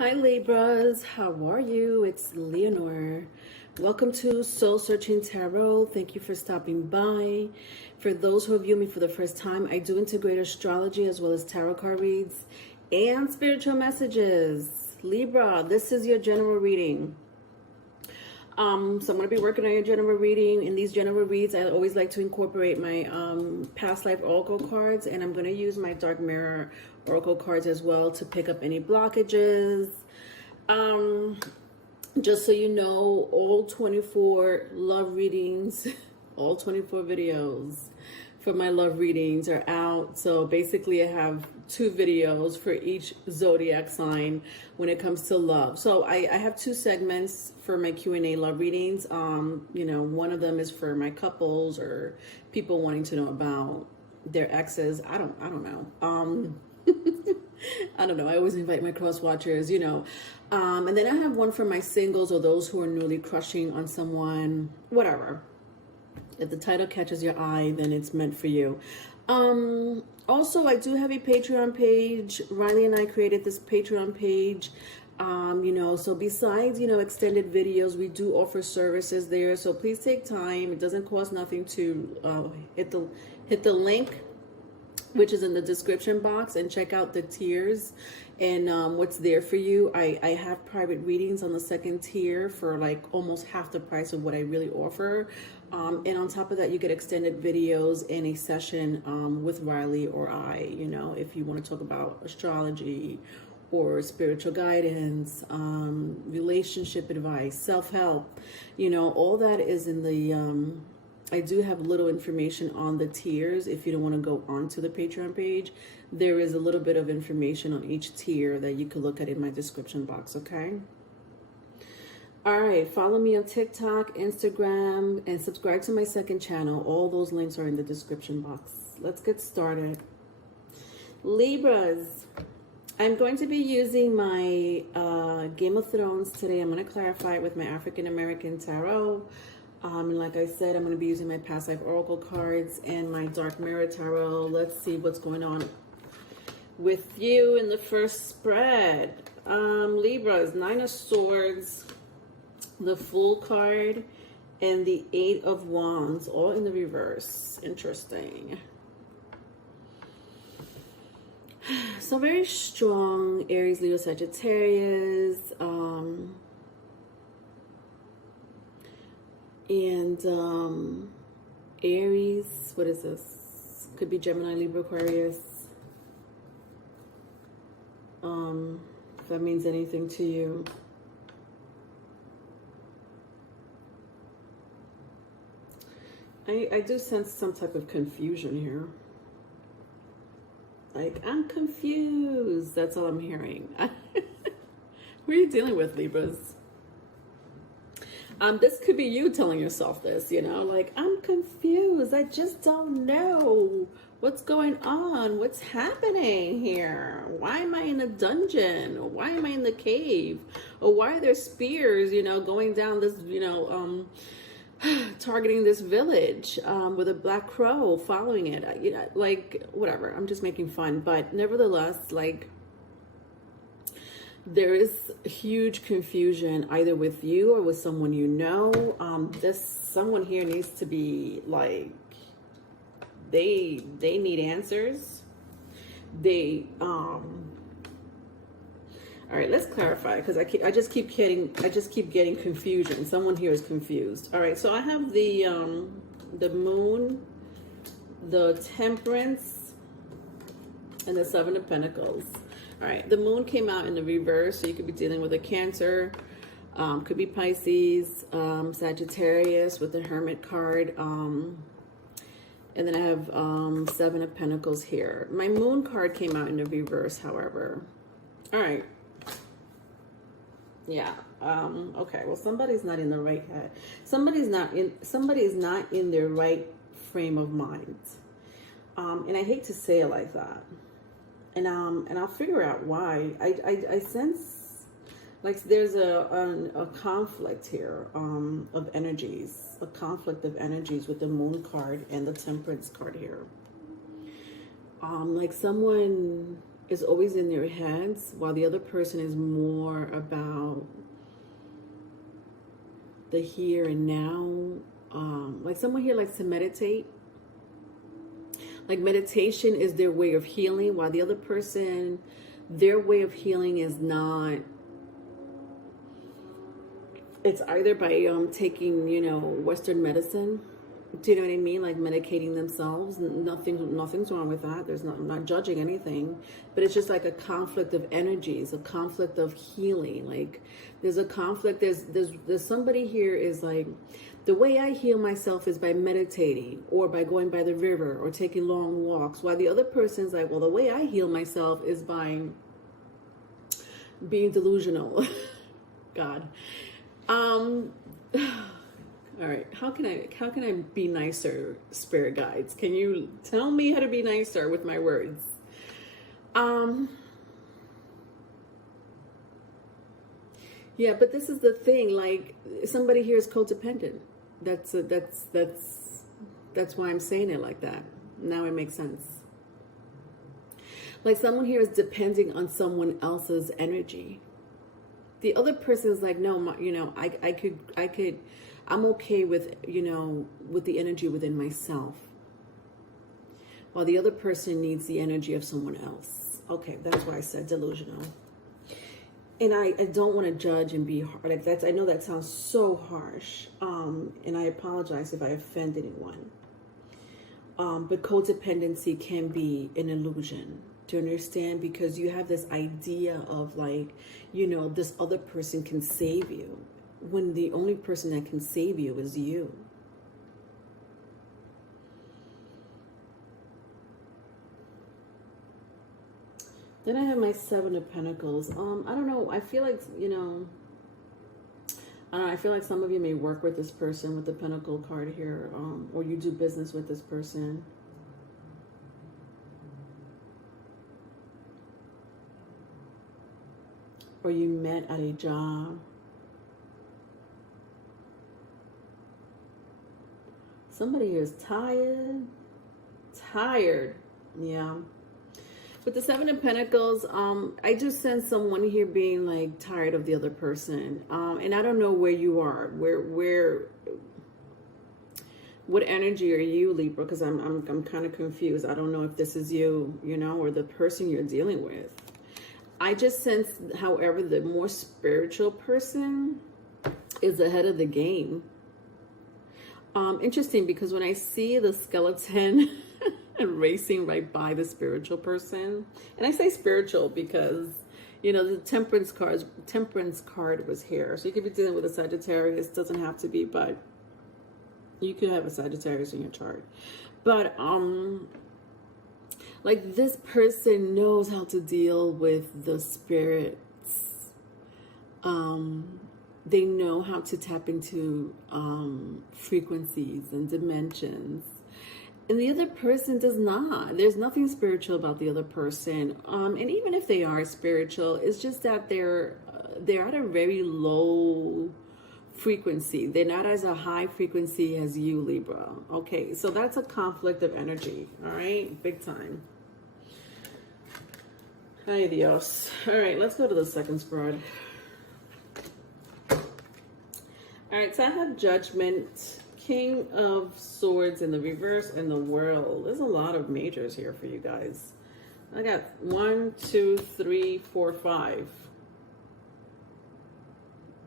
Hi Libras, how are you? It's Leonore. Welcome to Soul Searching Tarot. Thank you for stopping by. For those who view me for the first time, I do integrate astrology as well as tarot card reads and spiritual messages. Libra, this is your general reading. So I'm going to be working on your general reading. In these general reads, I always like to incorporate my past life oracle cards, and I'm going to use my dark mirror oracle cards as well to pick up any blockages. Just so you know, all 24 love readings, all 24 videos for my love readings are out. So basically I have 2 videos for each zodiac sign when it comes to love. So I have 2 segments for my Q&A love readings. You know, one of them is for my couples or people wanting to know about their exes. I don't know. I don't know. I always invite my cross watchers, you know. And then I have one for my singles or those who are newly crushing on someone, whatever. If the title catches your eye, then it's meant for you. Also, I do have a Patreon page. Riley and I created this Patreon page. You know, so besides, you know, extended videos, we do offer services there. So please take time. It doesn't cost nothing to hit the link, which is in the description box, and check out the tiers and what's there for you. I have private readings on the 2nd tier for like almost half the price of what I really offer. And on top of that, you get extended videos and a session with Riley or I, you know, if you want to talk about astrology or spiritual guidance, relationship advice, self-help, you know, all that is in the I do have little information on the tiers. If you don't want to go onto the Patreon page, there is a little bit of information on each tier that you could look at in my description box, okay? All right, follow me on TikTok, Instagram, and subscribe to my 2nd channel. All those links are in the description box. Let's get started. Libras, I'm going to be using my Game of Thrones today. I'm going to clarify it with my African American Tarot. And like I said, I'm going to be using my past life oracle cards and my dark mirror tarot. Let's see what's going on with you in the first spread. Libras, 9 of Swords, the Fool card, and the 8 of Wands, all in the reverse. Interesting. So very strong Aries, Leo, Sagittarius. And Aries, what is this? Could be Gemini, Libra, Aquarius. If that means anything to you. I do sense some type of confusion here. Like, I'm confused. That's all I'm hearing. Who are you dealing with, Libras? This could be you telling yourself this, you know, like, I'm confused. I just don't know what's going on. What's happening here? Why am I in a dungeon? Why am I in the cave? Or why are there spears, you know, going down this, you know, targeting this village with a black crow following it? You know, like, whatever. I'm just making fun. But nevertheless, like, there is huge confusion either with you or with someone you know. This someone here needs to be like, they need answers. All right, let's clarify, because I just keep getting confusion. Someone here is confused. All right, so I have the Moon, the Temperance, and the 7 of Pentacles. All right, the Moon came out in the reverse, so you could be dealing with a Cancer, could be Pisces, Sagittarius with the Hermit card, and then I have 7 of Pentacles here. My Moon card came out in the reverse, however. All right. Yeah. Okay. Well, somebody's not in the right head. Somebody is not in their right frame of mind. And I hate to say it like that. And I'll figure out why. I sense like there's a conflict here of energies, a conflict of energies with the Moon card and the Temperance card here. Like someone is always in their heads, while the other person is more about the here and now. Like someone here likes to meditate. Like meditation is their way of healing, while the other person, their way of healing is not, it's either by taking, you know, Western medicine. Do you know what I mean? Like medicating themselves. Nothing's wrong with that. I'm not judging anything, but it's just like a conflict of energies, a conflict of healing. Like there's a conflict. There's somebody here is like, the way I heal myself is by meditating or by going by the river or taking long walks, while the other person's like, well, the way I heal myself is by being delusional. God. All right, how can I be nicer, spirit guides? Can you tell me how to be nicer with my words? Yeah, but this is the thing, like somebody here is codependent. That's why I'm saying it like that. Now it makes sense. Like someone here is depending on someone else's energy. The other person is like, no, you know, I'm okay with, you know, with the energy within myself. While the other person needs the energy of someone else. Okay, that's why I said delusional. And I don't want to judge and be hard. Like I know that sounds so harsh. And I apologize if I offend anyone. But codependency can be an illusion. Do you understand? Because you have this idea of like, you know, this other person can save you, when the only person that can save you is you. Then I have my Seven of Pentacles. I don't know. I feel like, you know, I don't know. I feel like some of you may work with this person with the Pentacle card here, or you do business with this person. Or you met at a job. Somebody is tired. Yeah. With the Seven of Pentacles, I just sense someone here being like tired of the other person. And I don't know where you are. What energy are you, Libra? Because I'm kind of confused. I don't know if this is you, you know, or the person you're dealing with. I just sense, however, the more spiritual person is ahead of the game. Interesting, because when I see the skeleton racing right by the spiritual person, and I say spiritual because, you know, the temperance card was here. So you could be dealing with a Sagittarius, doesn't have to be, but you could have a Sagittarius in your chart. But like this person knows how to deal with the spirits. They know how to tap into frequencies and dimensions. And the other person does not. There's nothing spiritual about the other person. And even if they are spiritual, it's just that they're at a very low frequency. They're not as a high frequency as you, Libra. Okay, so that's a conflict of energy. All right, big time. Ay Dios. All right, let's go to the second spread. All right, so I have Judgment, King of Swords in the reverse, and the World. There's a lot of majors here for you guys. I got 1, 2, 3, 4, 5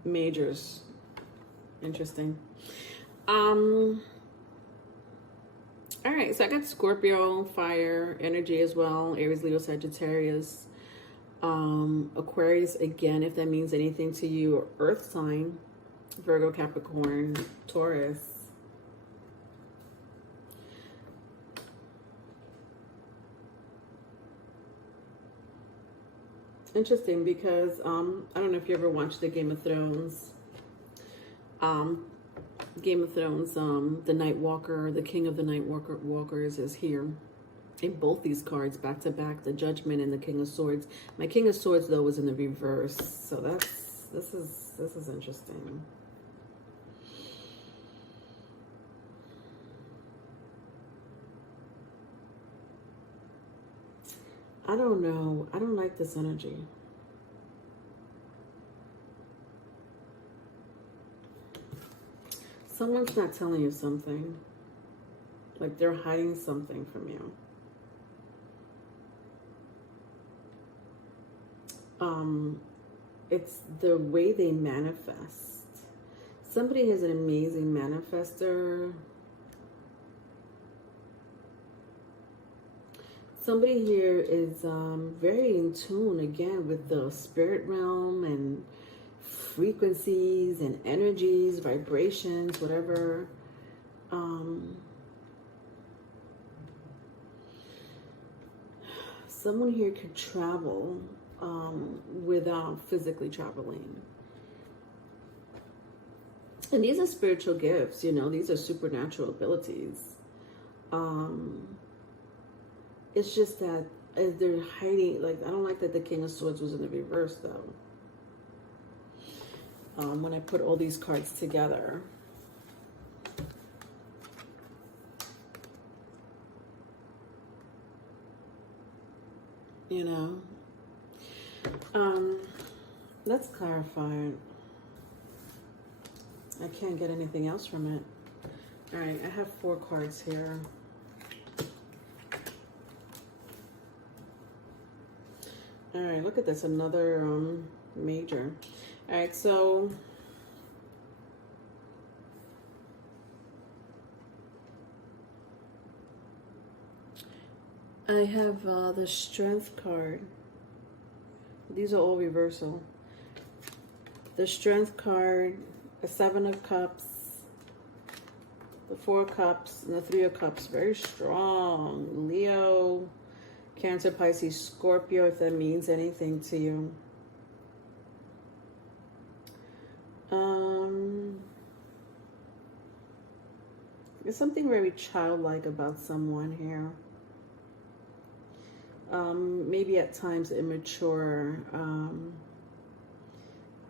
majors. Interesting. All right, so I got Scorpio, fire, energy as well. Aries, Leo, Sagittarius. Aquarius, again, if that means anything to you, or Earth sign. Virgo, Capricorn, Taurus. Interesting, because I don't know if you ever watched the Game of Thrones. Game of Thrones, the Night Walker, the King of the Night Walkers is here. In both these cards, back to back, the Judgment and the King of Swords. My King of Swords, though, was in the reverse, so this is interesting. I don't know. I don't like this energy. Someone's not telling you something. Like they're hiding something from you. It's the way they manifest. Somebody is an amazing manifester. Somebody here is very in tune, again, with the spirit realm and frequencies and energies, vibrations, whatever. Someone here could travel without physically traveling. And these are spiritual gifts, you know, these are supernatural abilities. It's just that as they're hiding, like, I don't like that the King of Swords was in the reverse, though. When I put all these cards together. You know. Let's clarify it. I can't get anything else from it. All right, I have 4 cards here. All right, look at this, another major. All right, so I have the Strength card. These are all reversal. The Strength card, the 7 of Cups, the 4 of Cups, and the 3 of Cups. Very strong. Leo, Cancer, Pisces, Scorpio, if that means anything to you. There's something very childlike about someone here. Maybe at times immature,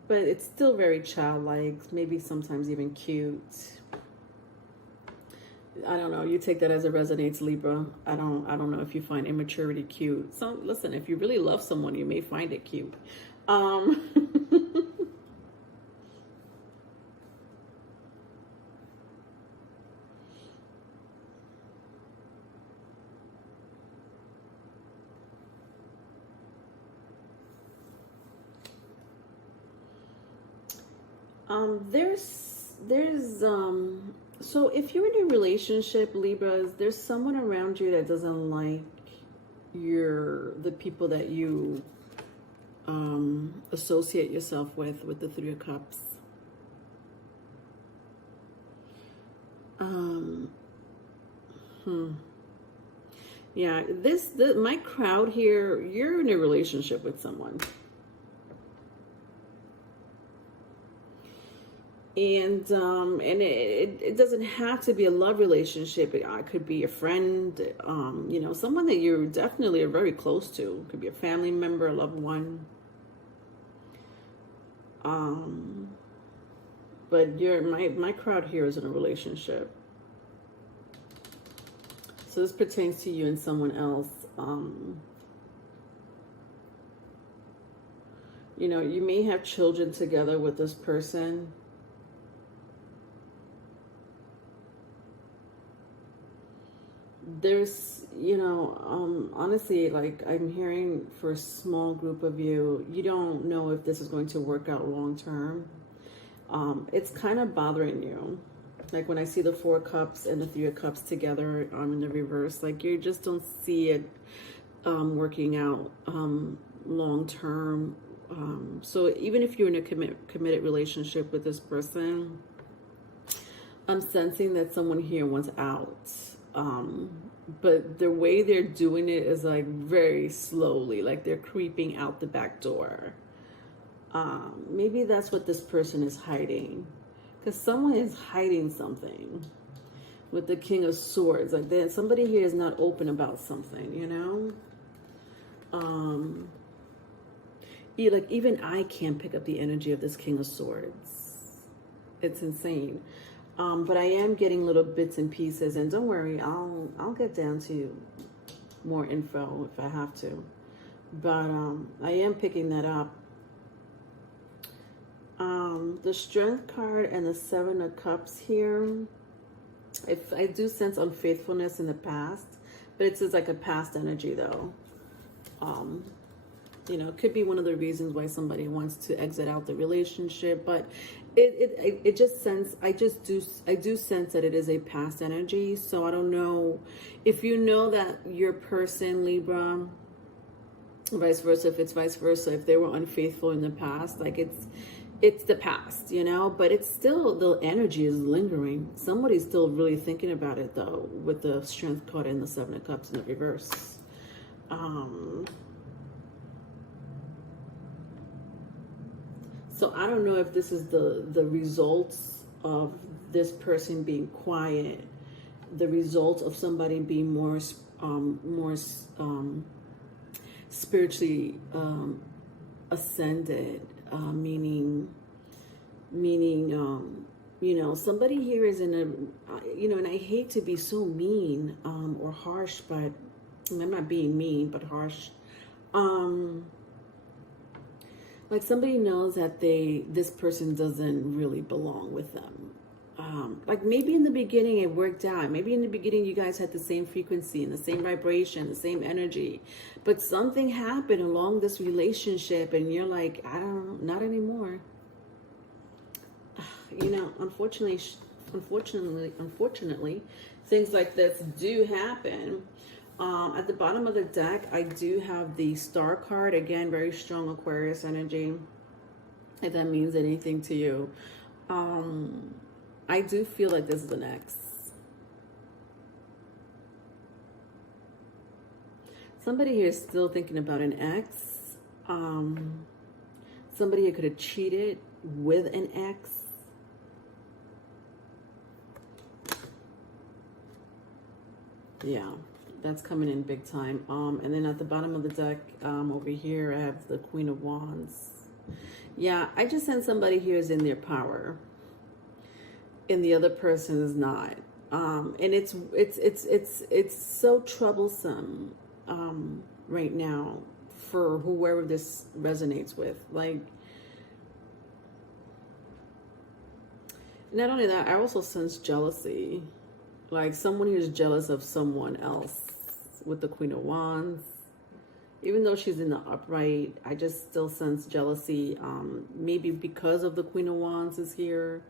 but it's still very childlike, maybe sometimes even cute. I don't know, you take that as it resonates, Libra. I don't know if you find immaturity cute. So listen, if you really love someone, you may find it cute. So if you're in a relationship, Libras, there's someone around you that doesn't like the people that you associate yourself with the 3 of Cups. Yeah, my crowd here, you're in a relationship with someone. And it doesn't have to be a love relationship. It could be a friend, you know, someone that you definitely are very close to. It could be a family member, a loved one. But my crowd here is in a relationship. So this pertains to you and someone else. You know, you may have children together with this person. There's, you know, honestly, like I'm hearing for a small group of you, you don't know if this is going to work out long term. It's kind of bothering you. Like when I see the 4 of Cups and the 3 of Cups together in the reverse, like you just don't see it working out long term. So even if you're in a committed relationship with this person, I'm sensing that someone here wants out. But the way they're doing it is like very slowly, like they're creeping out the back door. Maybe that's what this person is hiding, because someone is hiding something with the King of Swords. Like somebody here is not open about something, you know? Like even I can't pick up the energy of this King of Swords. It's insane. But I am getting little bits and pieces, and don't worry, I'll get down to more info if I have to. but I am picking that up. The Strength card and the Seven of Cups here. If I do sense unfaithfulness in the past, but it's just like a past energy though. You know, it could be one of the reasons why somebody wants to exit out the relationship, but it just sense, I do sense that it is a past energy. So I don't know if you know that your person, Libra, vice versa, if it's vice versa, if they were unfaithful in the past, like it's the past, you know, but it's still, the energy is lingering. Somebody's still really thinking about it though, with the Strength card and the Seven of Cups in the reverse. So I don't know if this is the results of this person being quiet, the result of somebody being more spiritually ascended, meaning you know, somebody here is in a, you know, and I hate to be so mean or harsh, but I'm not being mean, but harsh. Like somebody knows that this person doesn't really belong with them. Like maybe in the beginning it worked out. Maybe in the beginning you guys had the same frequency and the same vibration, the same energy. But something happened along this relationship and you're like, I don't know, not anymore. You know, unfortunately, things like this do happen. At the bottom of the deck, I do have the Star card. Again, very strong Aquarius energy, if that means anything to you. I do feel like this is an ex. Somebody here is still thinking about an ex. Somebody here could have cheated with an ex. Yeah, that's coming in big time. And then at the bottom of the deck, over here, I have the Queen of Wands. Yeah, I just sense somebody here is in their power, and the other person is not. And it's so troublesome right now for whoever this resonates with. Like, not only that, I also sense jealousy. Like someone who's jealous of someone else with the Queen of Wands. Even though she's in the upright, I just still sense jealousy. Maybe because of the Queen of Wands is here.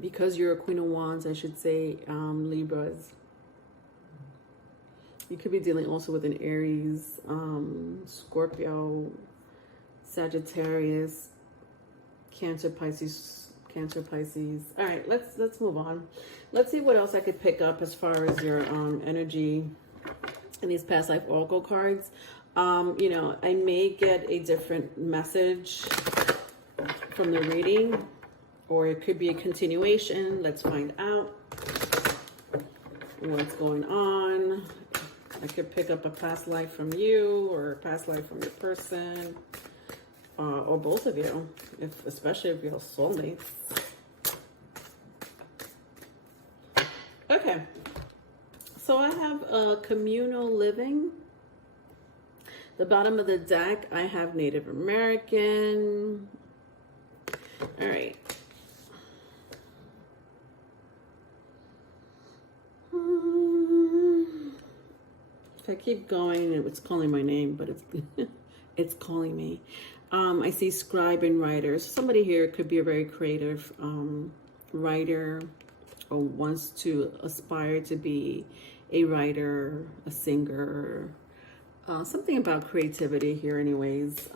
Because you're a Queen of Wands, I should say, Libras. You could be dealing also with an Aries, Scorpio, Sagittarius, Cancer, Pisces. All right, let's move on. Let's see what else I could pick up as far as your energy in these past life oracle cards. You know, I may get a different message from the reading, or it could be a continuation. Let's find out what's going on. I could pick up a past life from you, or a past life from your person. Or both of you, especially if you're soulmates. Okay, so I have communal living. The bottom of the deck, I have Native American. All right. If I keep going, it's calling my name, but it's calling me. I see scribe and writer. So somebody here could be a very creative writer, or wants to aspire to be a writer, a singer, something about creativity here anyways.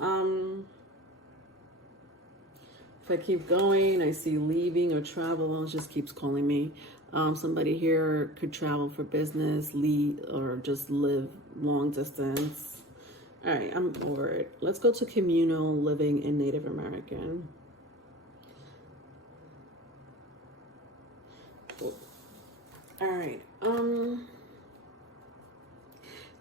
If I keep going, I see leaving or travel. It just keeps calling me. Somebody here could travel for business, leave, or just live long distance. All right, I'm over it. Let's go to communal living in Native American. Cool. All right.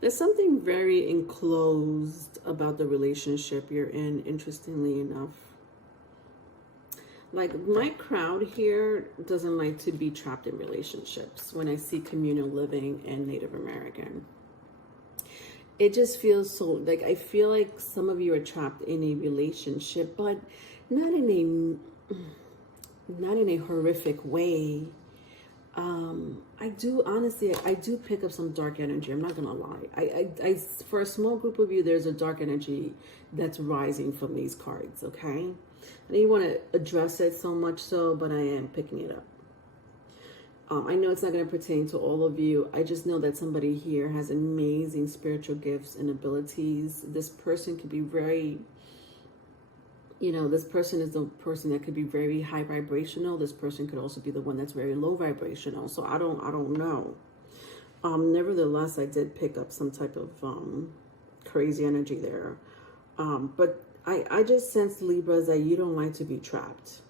There's something very enclosed about the relationship you're in, interestingly enough. Like, my crowd here doesn't like to be trapped in relationships when I see communal living and Native American. it just feels so, like, I feel like some of you are trapped in a relationship, but not in a horrific way. I do, honestly, I do pick up some dark energy. I'm not gonna lie. I for a small group of you, there's a dark energy that's rising from these cards. Okay, I don't want to address it so much so, but I am picking it up. I know it's not going to pertain to all of you. I just know that somebody here has amazing spiritual gifts and abilities. This person could be very, you know, this person is the person that could be very high vibrational. This person could also be the one that's very low vibrational. So I don't know. Nevertheless, I did pick up some type of crazy energy there. But I just sense, Libras, that you don't like to be trapped.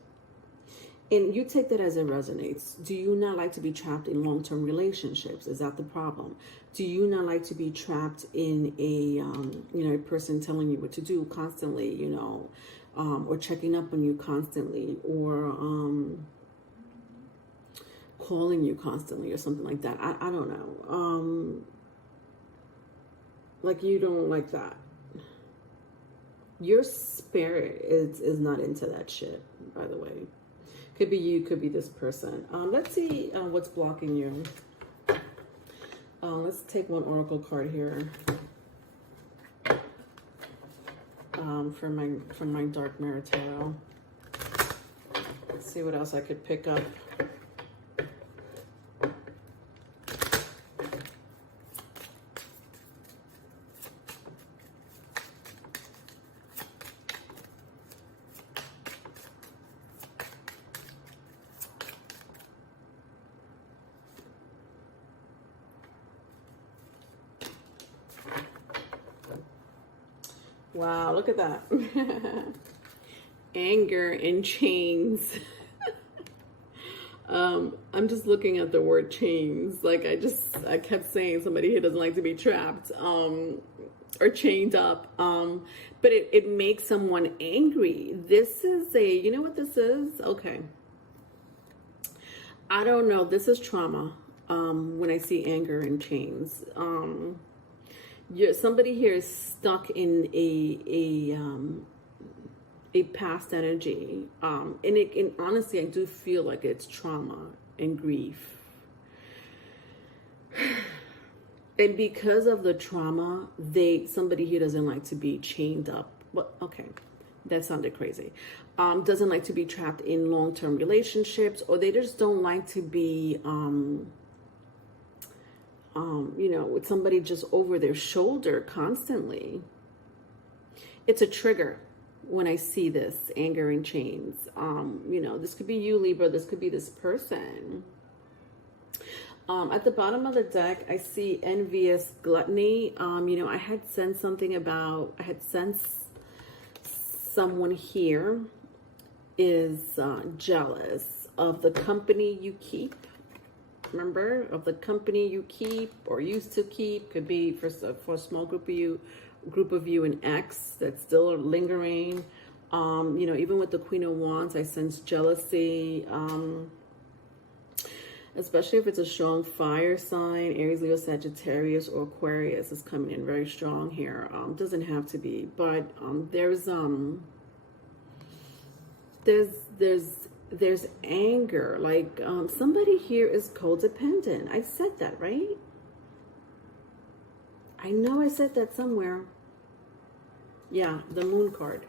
And you take that as it resonates. Do you not like to be trapped in long-term relationships? Is that the problem? Do you not like to be trapped in a, you know, a person telling you what to do constantly, you know, or checking up on you constantly, or calling you constantly, or something like that? I don't know. Like, you don't like that. Your spirit is not into that shit, by the way. Could be you, could be this person. Let's see what's blocking you. Let's take one oracle card here from my dark mirror tarot. Let's see what else I could pick up. Wow, look at that. Anger and chains. I'm just looking at the word chains. Like, I kept saying somebody here doesn't like to be trapped or chained up. But it makes someone angry. This is you know what this is? Okay. I don't know. This is trauma. When I see anger and chains. Somebody here is stuck in a past energy, and honestly, I do feel like it's trauma and grief, and because of the trauma, somebody here doesn't like to be chained up. Well, okay, that sounded crazy. Doesn't like to be trapped in long-term relationships, or they just don't like to be you know, with somebody just over their shoulder constantly. It's a trigger when I see this anger and chains. You know, this could be you, Libra. This could be this person. At the bottom of the deck, I see envious gluttony. You know, I had sensed someone here is jealous of the company you keep. Remember, of the company you keep or used to keep. Could be for a small group of you an ex that's still lingering. You know, even with the Queen of Wands, I sense jealousy, especially if it's a strong fire sign. Aries, Leo, Sagittarius, or Aquarius is coming in very strong here. Doesn't have to be, but there's anger. Like, somebody here is codependent. I said that, right? I know I said that somewhere. Yeah, the Moon card.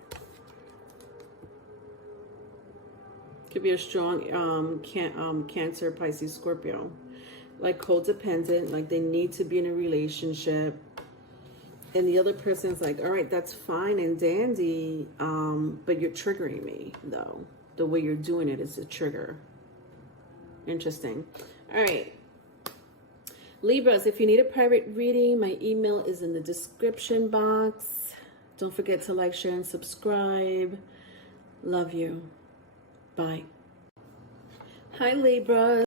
Could be a strong Cancer, Pisces, Scorpio. Like, codependent, like they need to be in a relationship. And the other person's like, all right, that's fine and dandy, but you're triggering me, though. The way you're doing it is a trigger. Interesting. All right. Libras, if you need a private reading, my email is in the description box. Don't forget to like, share, and subscribe. Love you. Bye. Hi, Libra.